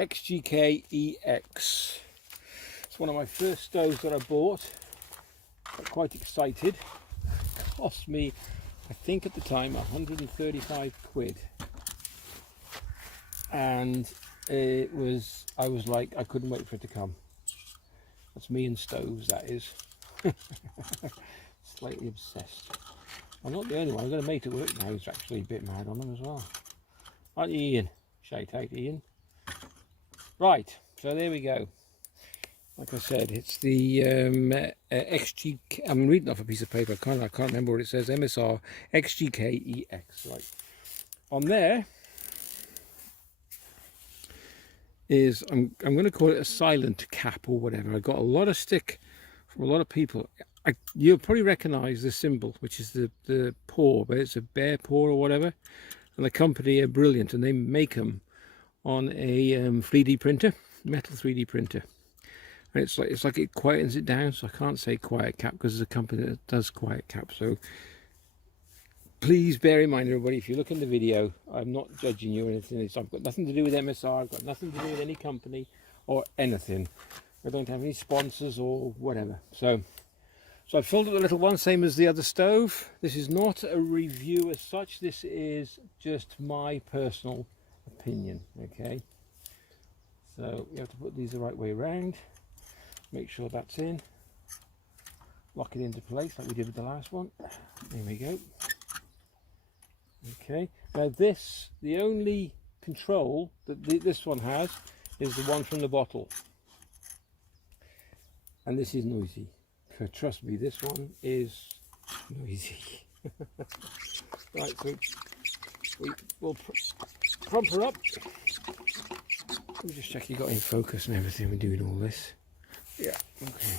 XGK EX. It's one of my first stoves that I bought. Got quite excited. Cost me, I think at the time, 135 quid. And I was like, I couldn't wait for it to come. That's me and stoves, that is. Slightly obsessed. I'm not the only one. I've got a mate at work now who's actually a bit mad on them as well. Aren't you, Ian? Shout out, Ian. Right, so there we go. Like I said, it's the XGK. I'm reading off a piece of paper. I can't remember what it says. MSR XGK EX. Right. On there is I'm going to call it a silent cap or whatever. I got a lot of stick from a lot of people. You'll probably recognise the symbol, which is the paw, but it's a bear paw or whatever. And the company are brilliant, and they make them on a 3D printer, metal 3D printer. And it's like it quietens it down, so I can't say quiet cap because there's a company that does quiet cap. So please bear in mind, everybody, if you look in the video, I'm not judging you or anything. I've got nothing to do with MSR. I've got nothing to do with any company or anything. I don't have any sponsors or whatever. So I filled up the little one, same as the other stove. This is not a review as such. This is just my personal opinion, okay? So you have to put these the right way around. Make sure that's in. Lock it into place like we did with the last one. There we go. Okay. Now this, the only control that this one has is the one from the bottle. And this is noisy. Trust me, this one is noisy. Right, so we'll prop her up. Let me just check you got in focus and everything when doing all this. Yeah, okay.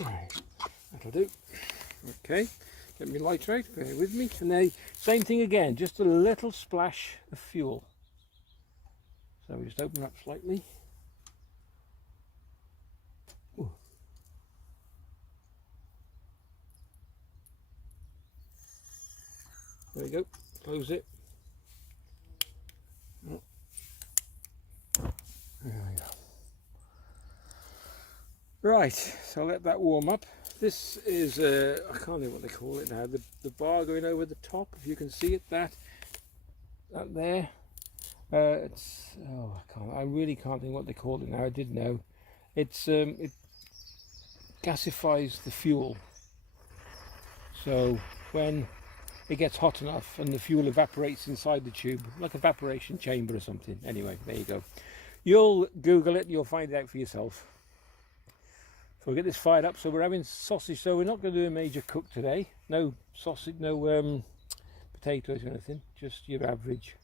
Right, that'll do. Okay, get me lights out, bear with me. And then, same thing again, just a little splash of fuel. So we just open up slightly. Ooh. There we go, close it. Oh. There we go. Right, so let that warm up. This is, I can't think what they call it now, the bar going over the top, if you can see it, that there. I really can't think what they call it now. I did know. It gasifies the fuel. So when it gets hot enough and the fuel evaporates inside the tube, like a evaporation chamber or something. Anyway, there you go. You'll Google it and you'll find it out for yourself. So we'll get this fired up. So we're having sausage. So we're not going to do a major cook today. No sausage, no potatoes or anything. Just your average.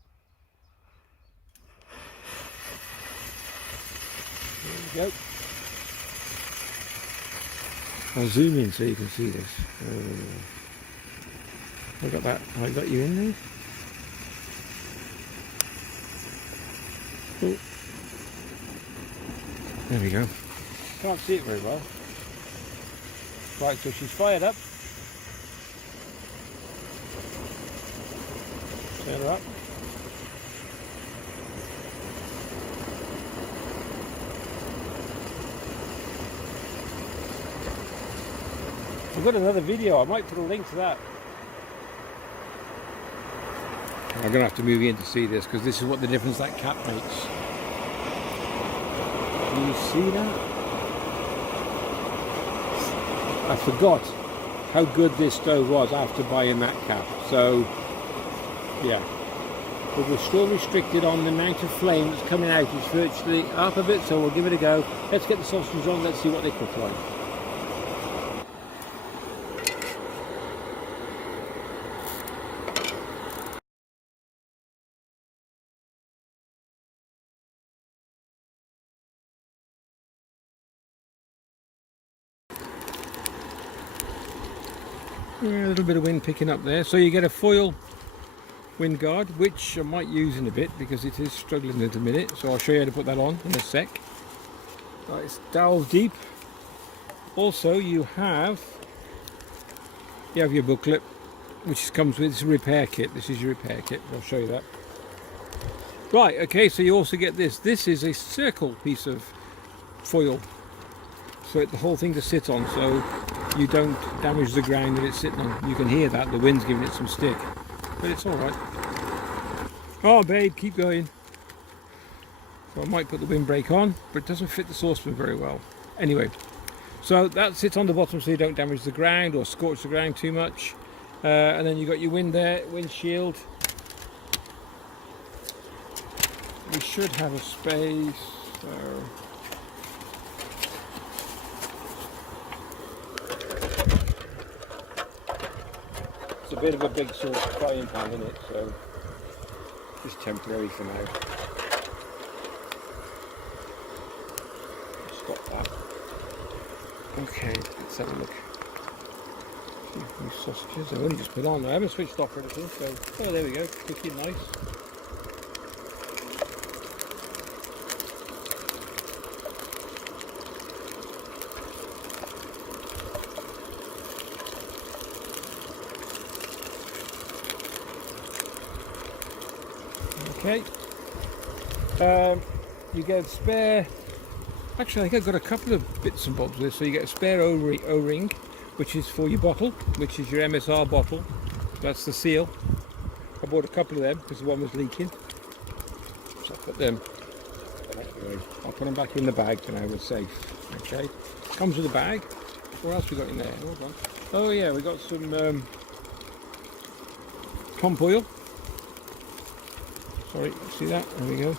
There we go. I'll zoom in so you can see this. I got that. I got you in there. Oh. There we go. Can't see it very well. Right, so she's fired up. Turn her up. I've got another video, I might put a link to that. I'm going to have to move you in to see this because this is what the difference that cap makes. Do you see that? I forgot how good this stove was after buying that cap. So, yeah. But we're still restricted on the amount of flame that's coming out. It's virtually half of it, so we'll give it a go. Let's get the sausages on, let's see what they cook like. Yeah, a little bit of wind picking up there. So you get a foil wind guard, which I might use in a bit because it is struggling at the minute. So I'll show you how to put that on in a sec. Right, it's dowel deep. Also you have your booklet which comes with this repair kit. This is your repair kit. I'll show you that. Right, okay, so you also get this. This is a circle piece of foil, so the whole thing to sit on, so you don't damage the ground that it's sitting on. You can hear that, the wind's giving it some stick, but it's alright. Oh babe, keep going. So I might put the windbreak on, but it doesn't fit the saucepan very well. Anyway, so that sits on the bottom so you don't damage the ground or scorch the ground too much. And then you've got your windshield. We should have a space. So it's a bit of a big sort of frying pan in it, so just temporary for now. Stop that. Okay, let's have a look. See these sausages. I've only just put on. I haven't switched off or anything, so oh, there we go. Cooking nice. Okay, you get a spare, actually I think I've got a couple of bits and bobs there. So you get a spare O-ring, which is for your bottle, which is your MSR bottle. That's the seal. I bought a couple of them because the one was leaking. So I put them, I'll put them back in the bag for now, we're safe. Okay, comes with a bag. What else we got in there? Hold on. Oh yeah, we got some comp oil. Sorry, see that? There we go.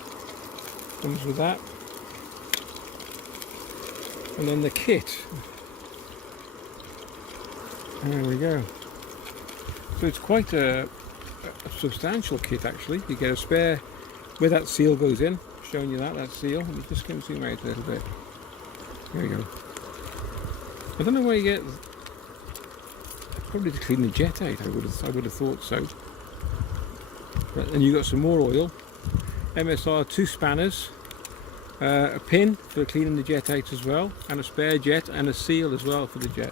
Comes with that. And then the kit. There we go. So it's quite a substantial kit actually. You get a spare where that seal goes in. Showing you that seal. Let me just zoom out a little bit. There we go. I don't know where you get. Probably to clean the jet out. I would have thought so. And you got some more oil, MSR 2 spanners, a pin for cleaning the jet out as well, and a spare jet and a seal as well for the jet.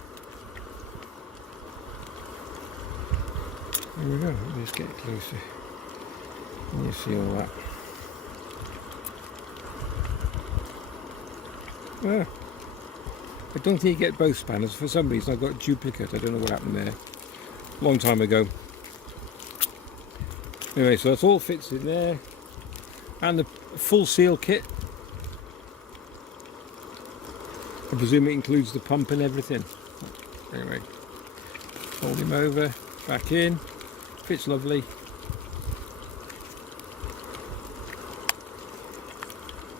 There we go. Let me just get closer. And you see all that. Ah, I don't think you get both spanners. For some reason I got duplicate. I don't know what happened there. Long time ago. Anyway, so that's all fits in there, and the full seal kit. I presume it includes the pump and everything. Anyway, fold him over, back in, fits lovely.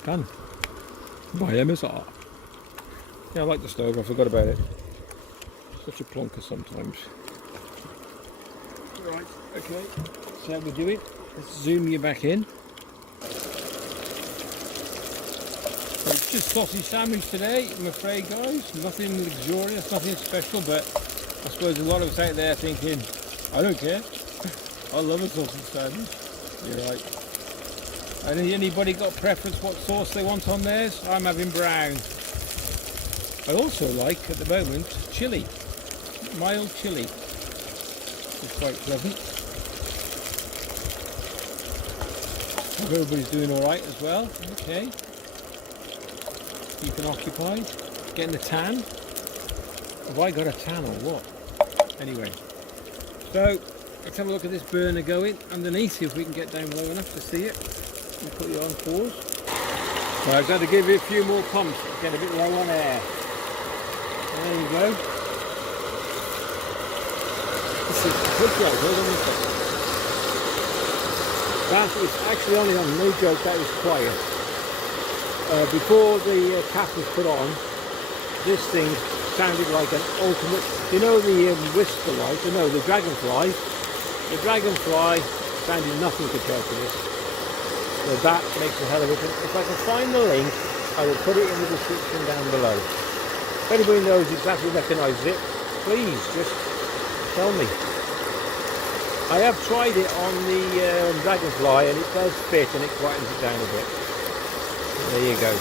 Done. By MSR. Yeah, I like the stove, I forgot about it. Such a plonker sometimes. Right, okay. So how we do it, let's zoom you back in. It's just sausage sandwich today, I'm afraid guys. Nothing luxurious, nothing special, but I suppose a lot of us out there thinking, I don't care. I love a sausage sandwich. You're right. Anybody got preference what sauce they want on theirs? I'm having brown. I also like, at the moment, chilli. Mild chilli. It's quite pleasant. Hope everybody's doing alright as well. Okay. Keeping occupied. Getting the tan. Have I got a tan or what? Anyway. So, let's have a look at this burner going underneath, see if we can get down low enough to see it. We'll put you on pause. Right, I've got to give you a few more pumps. Get a bit low on air. There you go. This is quick right, hold on a second. That is actually only on, no joke, that is quiet. Before the cap was put on, this thing sounded like an ultimate, you know the whisper light, no, the dragonfly. The dragonfly sounded nothing compared to this. So that makes a hell of a difference. If I can find the link, I will put it in the description down below. If anybody knows exactly recognises it, please just tell me. I have tried it on the dragonfly and it does fit and it quietens it down a bit. There you go.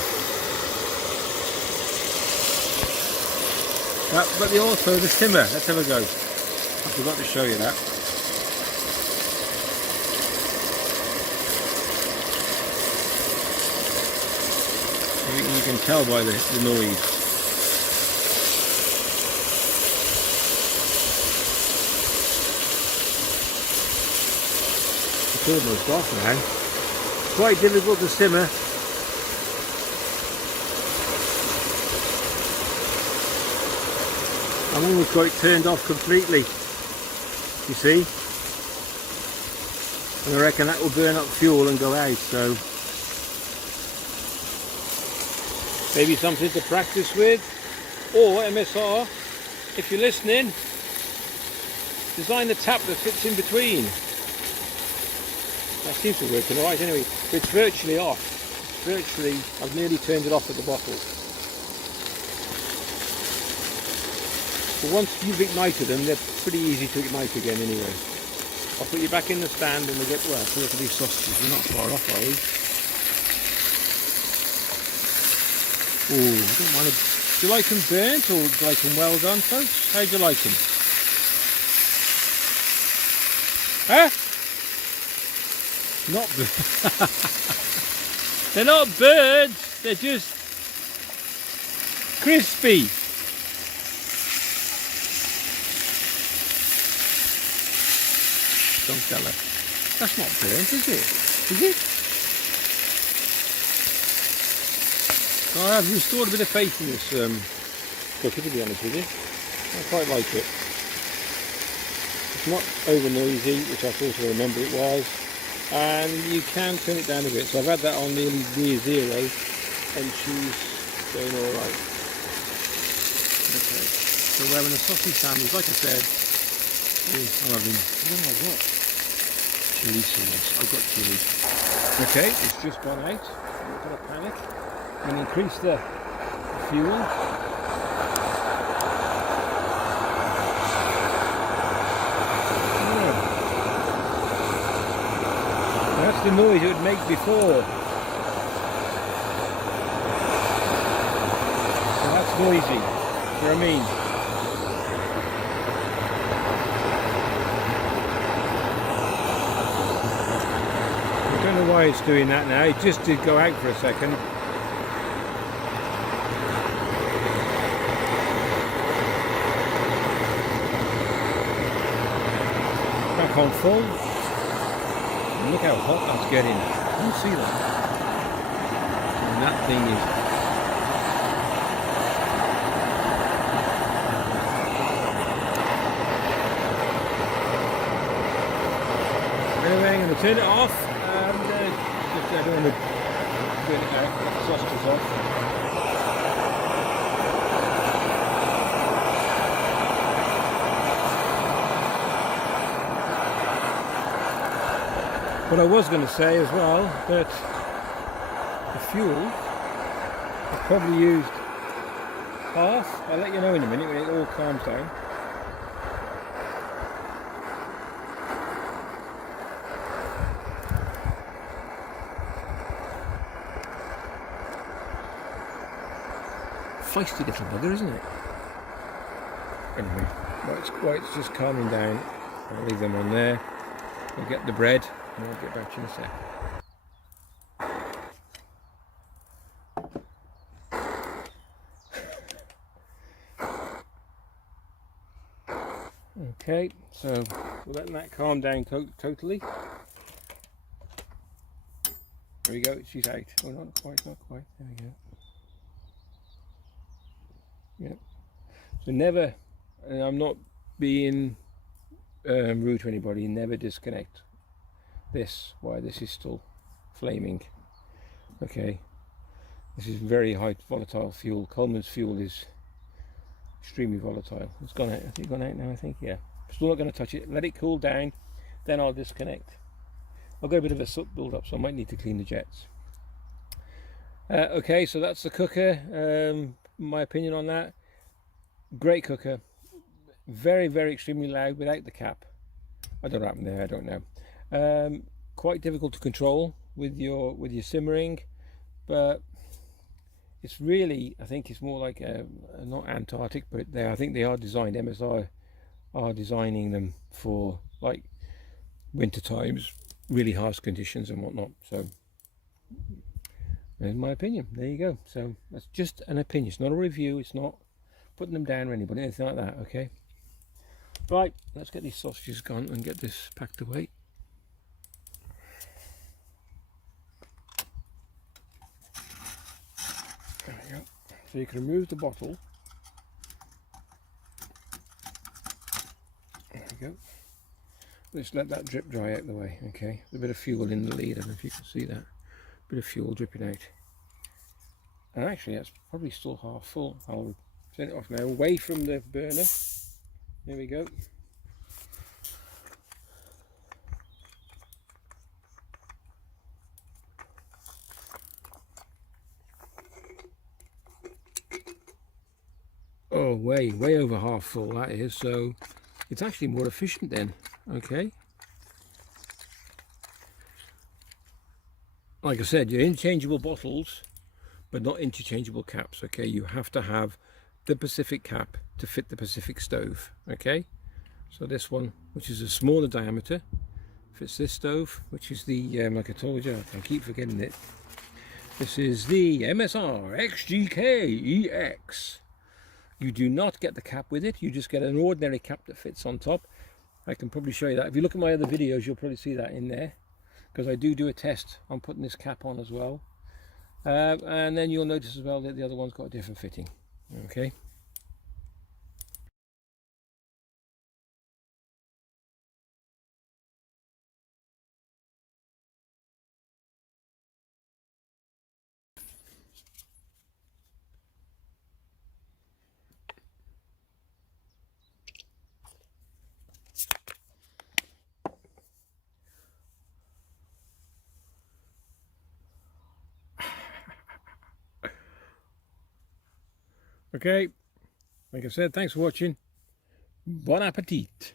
But also the simmer, let's have a go. I forgot to show you that. You can tell by the noise. It's almost off now. Quite difficult to simmer. I've almost got it turned off completely, you see. And I reckon that will burn up fuel and go out, so maybe something to practice with. Or MSR, if you're listening, design a tap that fits in between. That seems to be working alright anyway. It's virtually off. Virtually, I've nearly turned it off at the bottle. But once you've ignited them, they're pretty easy to ignite again anyway. I'll put you back in the stand and we'll get, well, so look at these sausages, we're not far off, are we? Oh, I don't want to... Do you like them burnt or do you like them well done, folks? How do you like them? Huh? Not burnt. They're not burnt, they're just crispy. Don't tell her. That's not burnt, is it? Is it? Oh, I have restored a bit of faith in this cooker, to be honest with you. I quite like it. It's not over noisy, which I thought I remember it was. And you can turn it down a bit. So I've had that on nearly near zero and she's going alright. Okay. So we're having a sausage sandwich, like I said. I'm having, what have I got? Chili sauce. I've got chili. Okay, it's just gone out. I'm not going to panic. I'm going to increase the fuel. That's the noise it would make before. So that's noisy. You know what I mean? I don't know why it's doing that now. It just did go out for a second. Back on full. And look how hot that's getting. Can you see that? And that thing is... Anyway, I'm going to turn it off and just I don't want to turn it out, get the sausages off. What I was going to say as well, that the fuel, I've probably used half. I'll let you know in a minute when it all calms down. Feisty little bugger, isn't it? Anyway, while it's just calming down, I'll leave them on there. I'll get the bread. And I'll get back to you in a sec. Okay, so we're letting that calm down totally. There we go, she's out. Oh, not quite, not quite. There we go. Yep. So never, and I'm not being rude to anybody, never disconnect this while this is still flaming. Okay, this is very high volatile fuel. Coleman's fuel is extremely volatile. It's gone out. I think it's gone out now, I think. Yeah, still not going to touch it. Let it cool down, then I'll disconnect. I've got a bit of a soot build up, so I might need to clean the jets. Okay, so that's the cooker. My opinion on that. Great cooker. Very, very extremely loud without the cap. I don't know what happened there, I don't know. Quite difficult to control with your simmering, but it's really, I think it's more like not Antarctic, but I think they are designed, MSR are designing them for like winter times, really harsh conditions and whatnot. So There's my opinion. There you go. So that's just an opinion. It's not a review. It's not putting them down or anybody, anything like that. Okay. Right. Let's get these sausages gone and get this packed away. There we go. So you can remove the bottle. There we go. Let's let that drip dry out the way. Okay. There's a bit of fuel in the lead. I don't know if you can see that. Bit of fuel dripping out. And actually that's probably still half full. I'll turn it off now, away from the burner. There we go. Oh, way over half full that is, so it's actually more efficient then. Okay. Like I said, you're interchangeable bottles, but not interchangeable caps. Okay, you have to have the Pacific cap to fit the Pacific stove. Okay, so this one, which is a smaller diameter, fits this stove, which is the like I told you, I keep forgetting it. This is the MSR XGK EX. You do not get the cap with it. You just get an ordinary cap that fits on top. I can probably show you that. If you look at my other videos, you'll probably see that in there, because I do a test on putting this cap on as well. And then you'll notice as well that the other one's got a different fitting. Okay. Okay, like I said, thanks for watching. Bon appetit.